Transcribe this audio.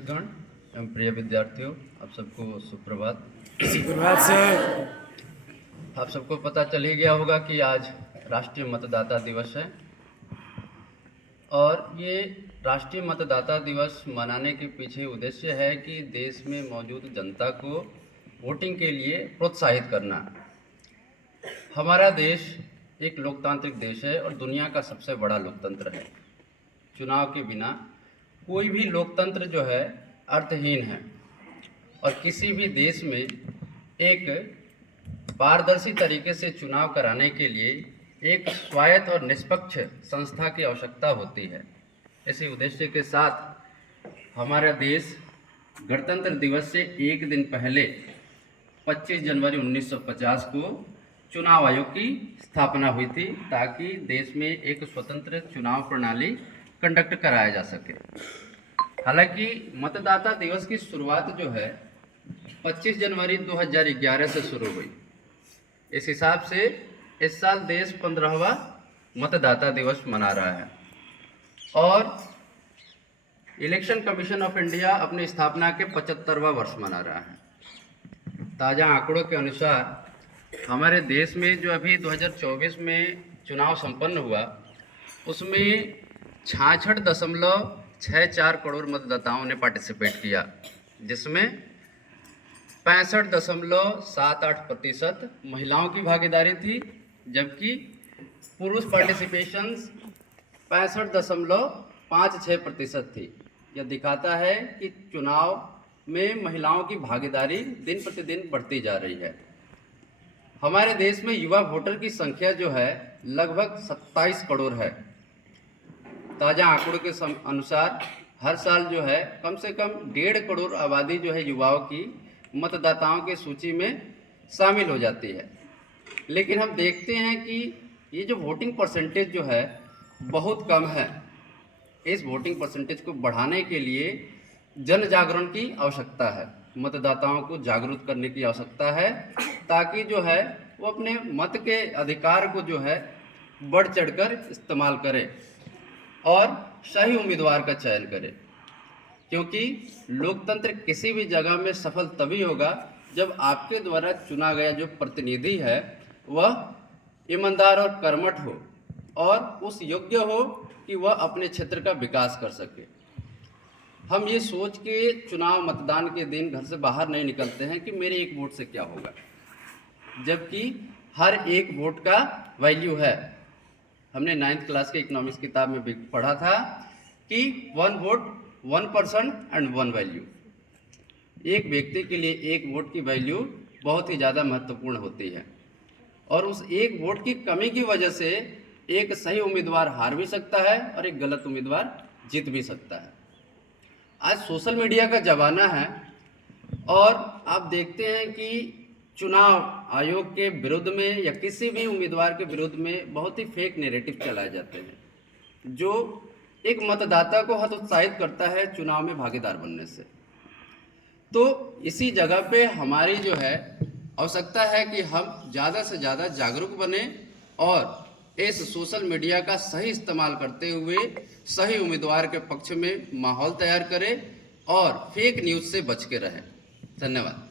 गण एवं प्रिय विद्यार्थियों, आप सबको सुप्रभात। सुप्रभात सर। आप सबको पता चल ही गया होगा कि आज राष्ट्रीय मतदाता दिवस है और ये राष्ट्रीय मतदाता दिवस मनाने के पीछे उद्देश्य है कि देश में मौजूद जनता को वोटिंग के लिए प्रोत्साहित करना। हमारा देश एक लोकतांत्रिक देश है और दुनिया का सबसे बड़ा लोकतंत्र है। चुनाव के बिना कोई भी लोकतंत्र जो है अर्थहीन है और किसी भी देश में एक पारदर्शी तरीके से चुनाव कराने के लिए एक स्वायत्त और निष्पक्ष संस्था की आवश्यकता होती है। इसी उद्देश्य के साथ हमारा देश गणतंत्र दिवस से एक दिन पहले 25 जनवरी 1950 को चुनाव आयोग की स्थापना हुई थी ताकि देश में एक स्वतंत्र चुनाव प्रणाली कंडक्ट कराया जा सके। हालांकि मतदाता दिवस की शुरुआत जो है 25 जनवरी 2011 से शुरू हुई। इस हिसाब से इस साल देश 15वां मतदाता दिवस मना रहा है और इलेक्शन कमीशन ऑफ इंडिया अपनी स्थापना के 75वां वर्ष मना रहा है। ताज़ा आंकड़ों के अनुसार हमारे देश में जो अभी 2024 में चुनाव संपन्न हुआ उसमें 66.64 करोड़ मतदाताओं ने पार्टिसिपेट किया, जिसमें 65.78% महिलाओं की भागीदारी थी, जबकि पुरुष पार्टिसिपेशन 65.56% थी। यह दिखाता है कि चुनाव में महिलाओं की भागीदारी दिन प्रतिदिन बढ़ती जा रही है। हमारे देश में युवा वोटर की संख्या जो है लगभग 27 करोड़ है। ताज़ा आंकड़ों के अनुसार हर साल जो है कम से कम 1.5 करोड़ आबादी जो है युवाओं की मतदाताओं की सूची में शामिल हो जाती है। लेकिन हम देखते हैं कि ये जो वोटिंग परसेंटेज जो है बहुत कम है। इस वोटिंग परसेंटेज को बढ़ाने के लिए जन जागरण की आवश्यकता है, मतदाताओं को जागरूक करने की आवश्यकता है ताकि जो है वो अपने मत के अधिकार को जो है बढ़ चढ़कर इस्तेमाल करें और सही उम्मीदवार का चयन करें, क्योंकि लोकतंत्र किसी भी जगह में सफल तभी होगा जब आपके द्वारा चुना गया जो प्रतिनिधि है वह ईमानदार और कर्मठ हो और उस योग्य हो कि वह अपने क्षेत्र का विकास कर सके। हम ये सोच के चुनाव मतदान के दिन घर से बाहर नहीं निकलते हैं कि मेरे एक वोट से क्या होगा, जबकि हर एक वोट का वैल्यू है। हमने 9th क्लास के इकोनॉमिक्स किताब में भी पढ़ा था कि 1 वोट 1 पर्सन एंड 1 वैल्यू। एक व्यक्ति के लिए एक वोट की वैल्यू बहुत ही ज़्यादा महत्वपूर्ण होती है और उस एक वोट की कमी की वजह से एक सही उम्मीदवार हार भी सकता है और एक गलत उम्मीदवार जीत भी सकता है। आज सोशल मीडिया का ज़माना है और आप देखते हैं कि चुनाव आयोग के विरुद्ध में या किसी भी उम्मीदवार के विरुद्ध में बहुत ही फेक नैरेटिव चलाए जाते हैं जो एक मतदाता को हतोत्साहित करता है चुनाव में भागीदार बनने से। तो इसी जगह पे हमारी जो है आवश्यकता है कि हम ज़्यादा से ज़्यादा जागरूक बने और इस सोशल मीडिया का सही इस्तेमाल करते हुए सही उम्मीदवार के पक्ष में माहौल तैयार करें और फेक न्यूज़ से बच के रहें। धन्यवाद।